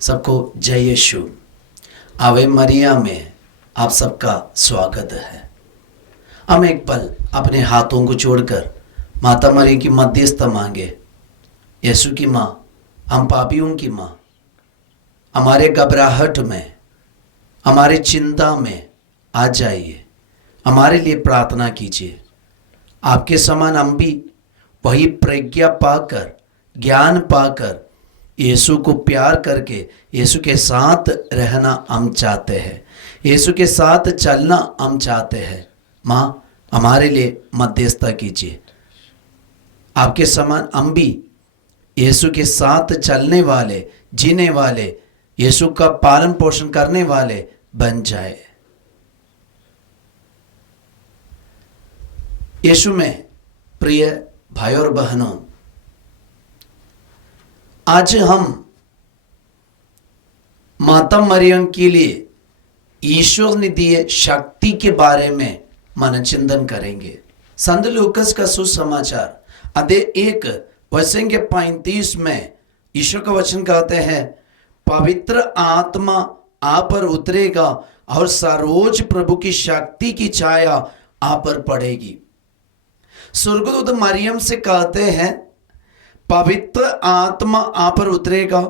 सबको जय यीशु। आवे मरिया में आप सबका स्वागत है। हम एक पल अपने हाथों को जोड़कर माता मरिया की मध्यस्थता मांगे। यीशु की माँ, हम पापियों की माँ, हमारे घबराहट में, हमारे चिंता में आ जाइए, हमारे लिए प्रार्थना कीजिए। आपके समान हम भी वही प्रज्ञा पाकर, ज्ञान पाकर, यीशु को प्यार करके यीशु के साथ रहना हम चाहते हैं, यीशु के साथ चलना हम चाहते हैं। माँ, हमारे लिए मध्यस्थता कीजिए। आपके समान हम भी यीशु के साथ चलने वाले, जीने वाले, यीशु का पालन पोषण करने वाले बन जाए। यीशु में प्रिय भाई और बहनों, आज हम माता मरियम के लिए ईश्वर ने दिए शक्ति के बारे में मनचिंतन करेंगे। संत लूकास का सुसमाचार अध्याय 1 वचन 35 में ईश्वर का वचन कहते हैं, पवित्र आत्मा आप पर उतरेगा और सर्वोच्च प्रभु की शक्ति की छाया आप पर पड़ेगी। स्वर्गदूत मरियम से कहते हैं, पवित्र आत्मा आप पर उतरेगा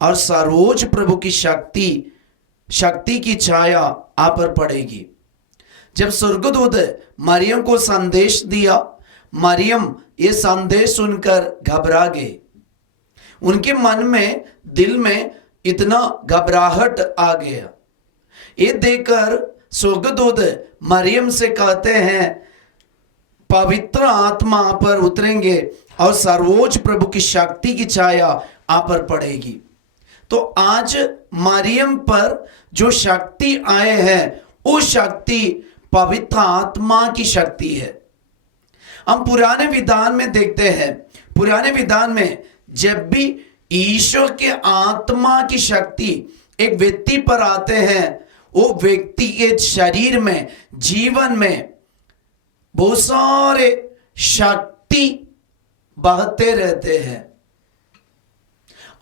और सर्वोच्च प्रभु की शक्ति की छाया आप पर पड़ेगी। जब स्वर्गदूत मरियम को संदेश दिया, मरियम ये संदेश सुनकर घबरा गए। उनके मन में, दिल में इतना घबराहट आ गया। ये देखकर स्वर्गदूत मरियम से कहते हैं, पवित्र आत्मा आप पर उतरेंगे और सर्वोच्च प्रभु की शक्ति की छाया आप पर पड़ेगी। तो आज मरियम पर जो शक्ति आए हैं, वो शक्ति पवित्र आत्मा की शक्ति है। हम पुराने विधान में देखते हैं, पुराने विधान में जब भी ईश्वर के आत्मा की शक्ति एक व्यक्ति पर आते हैं, वो व्यक्ति के शरीर में, जीवन में बहुत सारे शक्ति बहते रहते हैं।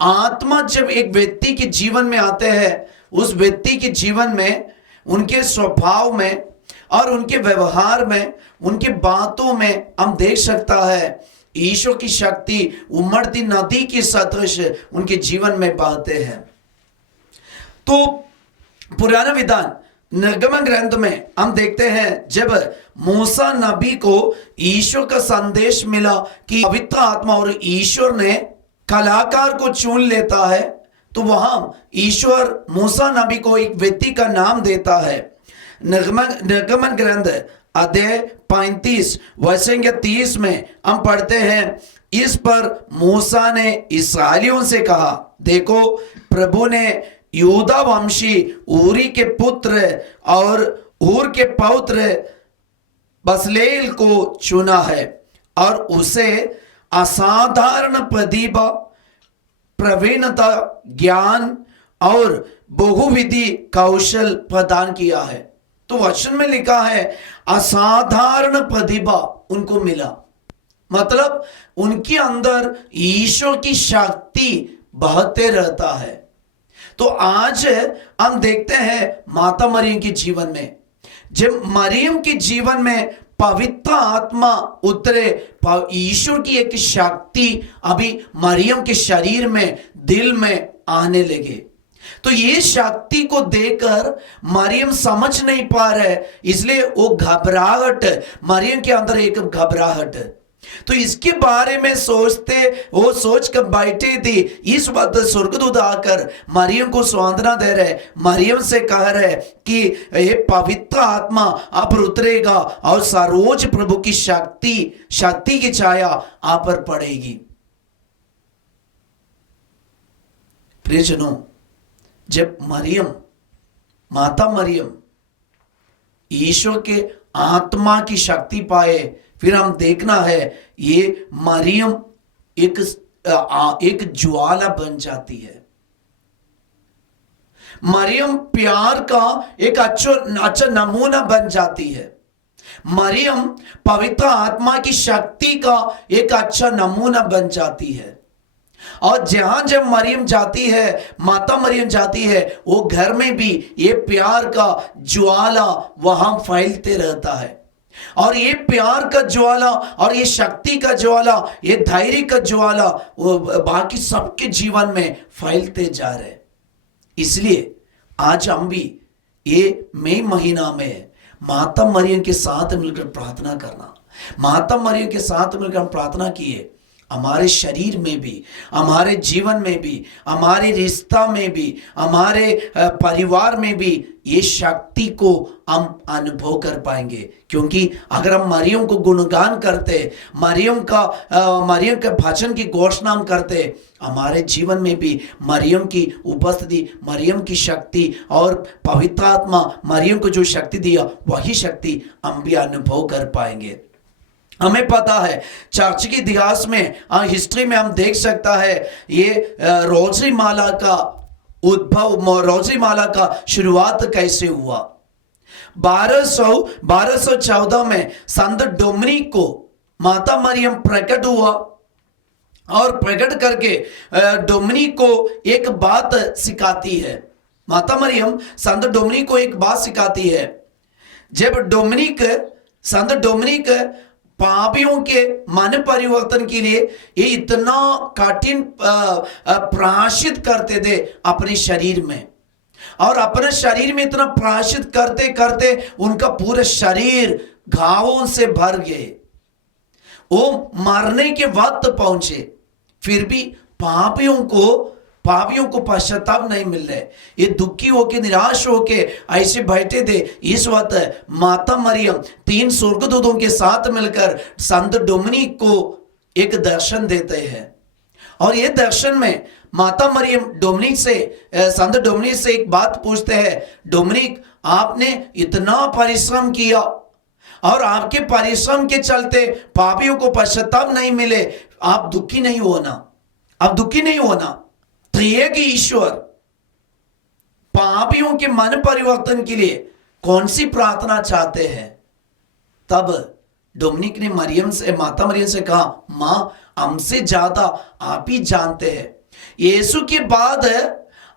आत्मा जब एक व्यक्ति के जीवन में आते हैं, उस व्यक्ति के जीवन में, उनके स्वभाव में और उनके व्यवहार में, उनके बातों में हम देख सकता है ईश्वर की शक्ति उमड़ती नदी की सदृश उनके जीवन में बहते हैं। तो पुराना विधान निर्गमन ग्रंथ में हम देखते हैं, जब मूसा नबी को ईश्वर का संदेश मिला कि पवित्र आत्मा, और ईश्वर ने कलाकार को चुन लेता है, तो वहां ईश्वर मूसा नबी को एक व्यक्ति का नाम देता है। निर्गमन ग्रंथ अध्याय 35 वचन 30 में हम पढ़ते हैं, इस पर मूसा ने इस्राएलियों से कहा, देखो प्रभु ने यूदा वंशी ऊरी के पुत्र और ऊर के पौत्र बसलेल को चुना है और उसे असाधारण प्रतिभा, प्रवीणता, ज्ञान और बहुविधि कौशल प्रदान किया है। तो वचन में लिखा है असाधारण प्रतिभा उनको मिला, मतलब उनके अंदर ईश्वर की शक्ति बहते रहता है। तो आज हम देखते हैं माता मरियम के जीवन में, जब मरियम के जीवन में पवित्र आत्मा उतरे, ईश्वर की एक शक्ति अभी मरियम के शरीर में, दिल में आने लगे। तो ये शक्ति को देखकर मरियम समझ नहीं पा रहे, इसलिए वो घबराहट, मरियम के अंदर एक घबराहट। तो इसके बारे में वो सोच कर बैठे थे। इस वक्त स्वर्गदूत आकर मरियम को सांत्वना दे रहे, मरियम से कह रहे कि ये पवित्र आत्मा आप पर उतरेगा और सर्वोच्च प्रभु की शक्ति की छाया आप पर पड़ेगी। प्रियजनों, जब माता मरियम ईश्वर के आत्मा की शक्ति पाए, फिर हम देखना है ये मरियम एक ज्वाला बन जाती है। मरियम प्यार का एक अच्छा नमूना बन जाती है। मरियम पवित्र आत्मा की शक्ति का एक अच्छा नमूना बन जाती है। और जहां जब मरियम जाती है, माता मरियम जाती है, वो घर में भी ये प्यार का ज्वाला वहां फैलते रहता है। और ये प्यार का ज्वाला और ये शक्ति का ज्वाला, ये धैर्य का ज्वाला वो बाकी सबके जीवन में फैलते जा रहे। इसलिए आज हम भी ये मई महीना में माता मरियम के साथ मिलकर प्रार्थना करना। माता मरियम के साथ मिलकर हम प्रार्थना किए, हमारे शरीर में भी, हमारे जीवन में भी, हमारे रिश्ता में भी, हमारे परिवार में भी ये शक्ति को हम अनुभव कर पाएंगे। क्योंकि अगर हम मरियम को गुणगान करते, मरियम के भजन की घोषणा हम करते, हमारे जीवन में भी मरियम की उपस्थिति, मरियम की शक्ति और पवित्र आत्मा मरियम को जो शक्ति दिया, वही शक्ति हम भी अनुभव कर पाएंगे। हमें पता है चर्च के इतिहास में, हिस्ट्री में हम देख सकता है ये रोजरी माला का उद्भव, रोजरी माला का शुरुआत कैसे हुआ। 1214 में संत डोमिनिक को माता मरियम प्रकट हुआ और प्रकट करके डोमिनिक को एक बात सिखाती है। माता मरियम संत डोमिनिक को एक बात सिखाती है। जब संत डोमिनिक पापियों के मन परिवर्तन के लिए ये इतना कठिन प्रायश्चित करते थे अपने शरीर में, और अपने शरीर में इतना प्रायश्चित करते करते उनका पूरा शरीर घावों से भर गए। वो मरने के वक्त पहुंचे, फिर भी पापियों को पश्चाताप नहीं मिल रहे। ये दुखी होके, निराश होके ऐसे बैठे थे। इस वक्त माता मरियम 3 स्वर्गदूतों के साथ मिलकर संत डोमिनिक को एक दर्शन देते हैं। और ये दर्शन में माता मरियम संत डोमिनिक से एक बात पूछते हैं, डोमिनिक, आपने इतना परिश्रम किया और आपके परिश्रम के चलते पापियों को पश्चाताप नहीं मिले, आप दुखी नहीं होना। त्रिएक ईश्वर पापियों के मन परिवर्तन के लिए कौन सी प्रार्थना चाहते हैं? तब डोमिनिक ने माता मरियम से कहा, मां, हमसे ज्यादा आप ही जानते हैं। यीशु के बाद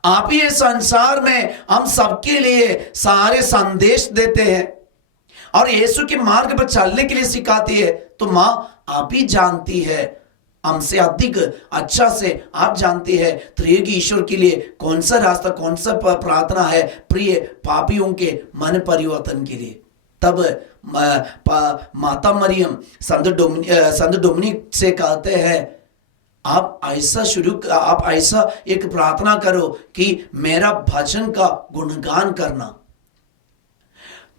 आप ही संसार में हम सबके लिए सारे संदेश देते हैं और यीशु के मार्ग पर चलने के लिए सिखाती है। तो मां, आप ही जानती है, हमसे अधिक अच्छा से आप जानते हैं त्रिएक ईश्वर के लिए कौन सा रास्ता, कौन सा प्रार्थना है प्रिय पापियों के मन परिवर्तन के लिए। तब माता मरियम संत डोमिनिक से कहते हैं, आप ऐसा एक प्रार्थना करो कि मेरा भजन का गुणगान करना।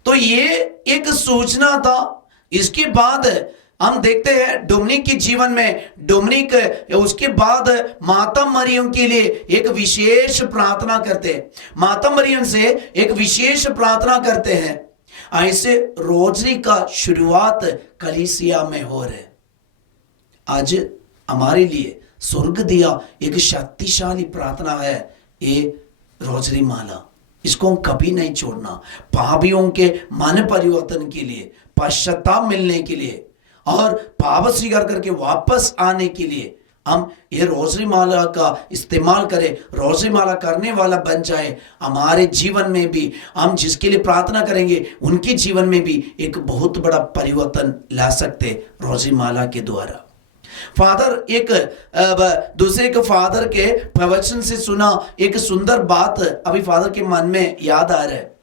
तो ये एक सूचना था। इसके बाद हम देखते हैं डोमिनिक के जीवन में, डोमिनिक उसके बाद माता मरियम के लिए एक विशेष प्रार्थना करते हैं, माता मरियम से एक विशेष प्रार्थना करते हैं। ऐसे रोजरी का शुरुआत कलीसिया में हो रहे। आज हमारे लिए स्वर्ग दिया एक शक्तिशाली प्रार्थना है ये रोजरी माला। इसको हम कभी नहीं छोड़ना। पापियों के मन परिवर्तन के लिए, पश्चाताप मिलने के लिए और पाप स्वीकार करके वापस आने के लिए हम ये रोजरी माला का इस्तेमाल करें, रोजरी माला करने वाला बन जाए। हमारे जीवन में भी हम जिसके लिए प्रार्थना करेंगे उनके जीवन में भी एक बहुत बड़ा परिवर्तन ला सकते रोजरी माला के द्वारा। फादर एक दूसरे के फादर के प्रवचन से सुना एक सुंदर बात अभी फादर के मन में याद आ रहा है।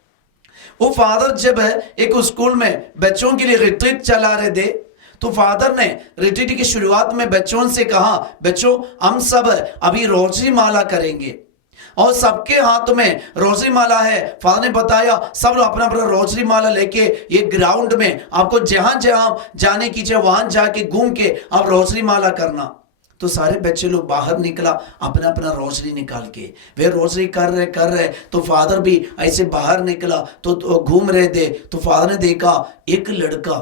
वो फादर जब एक स्कूल में बच्चों के लिए रिट्रीट चला रहे थे, तो फादर ने रिट्रीट की शुरुआत में बच्चों से कहा, बच्चों हम सब अभी रोजरी माला करेंगे और सबके हाथ में रोजरी माला है। फादर ने बताया सब लोग अपना अपना रोजरी माला लेके ये ग्राउंड में आपको जहां जहां जाने की वहां जाके घूम के आप रोजरी माला करना। तो सारे बच्चे लोग बाहर निकला, अपना अपना रोजरी निकाल के वे रोजरी कर रहे। तो फादर भी ऐसे बाहर निकला, तो घूम रहे थे। तो फादर ने देखा एक लड़का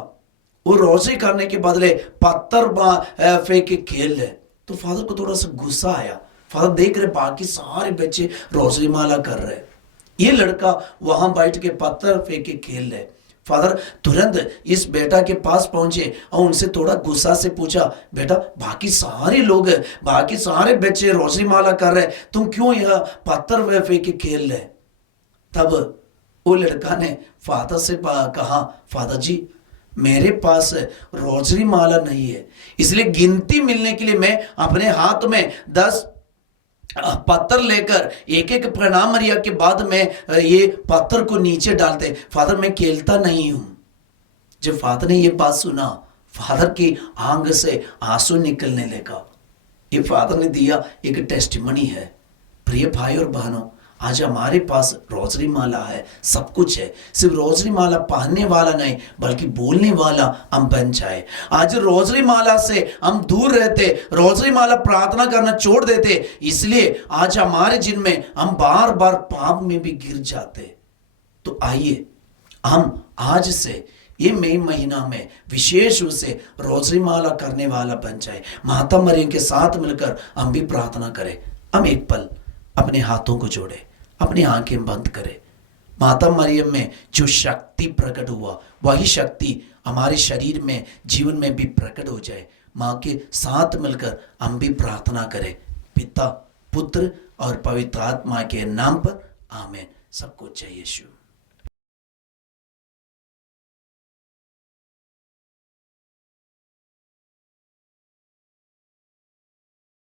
वो रोजरी करने के बदले पत्थर फेंक के खेल रहे। तो फादर को थोड़ा सा गुस्सा आया। फादर देख रहे बाकी सारे बच्चे रोजरी माला कर रहे, ये लड़का वहां बैठ के पत्थर फेंक के खेल रहे। फादर तुरंत इस बेटा के पास पहुंचे और उनसे थोड़ा गुस्सा से पूछा, बेटा बाकी सारे लोग, बाकी सारे बच्चे रोजरी माला कर रहे, तुम क्यों यह पत्थर फेंक के खेल रहे? तब वो लड़का ने फादर से कहा, फादर जी मेरे पास रोजरी माला नहीं है, इसलिए गिनती मिलने के लिए मैं अपने हाथ में 10 पत्थर लेकर एक एक प्रणाम मरिया के बाद में ये पत्थर को नीचे डालते, फादर मैं खेलता नहीं हूं। जब फादर ने ये बात सुना, फादर की आंख से आंसू निकलने लगा। ये फादर ने दिया एक टेस्टिमनी है। प्रिय भाई और बहनों, आज हमारे पास रोजरी माला है, सब कुछ है। सिर्फ रोजरी माला पहनने वाला नहीं बल्कि बोलने वाला हम बन जाए। आज रोजरी माला से हम दूर रहते, रोजरी माला प्रार्थना करना छोड़ देते, इसलिए आज हमारे जिन में हम बार बार पाप में भी गिर जाते। तो आइए हम आज से ये मई महीना में विशेष रूप से रोजरी माला करने वाला बन जाए। माता मरियम के साथ मिलकर हम भी प्रार्थना करें। हम एक पल अपने हाथों को जोड़े, अपनी आंखें बंद करें। माता मरियम में जो शक्ति प्रकट हुआ, वही शक्ति हमारे शरीर में, जीवन में भी प्रकट हो जाए। माँ के साथ मिलकर हम भी प्रार्थना करें। पिता, पुत्र और पवित्र आत्मा के नाम पर आमीन। सबको जय यीशु।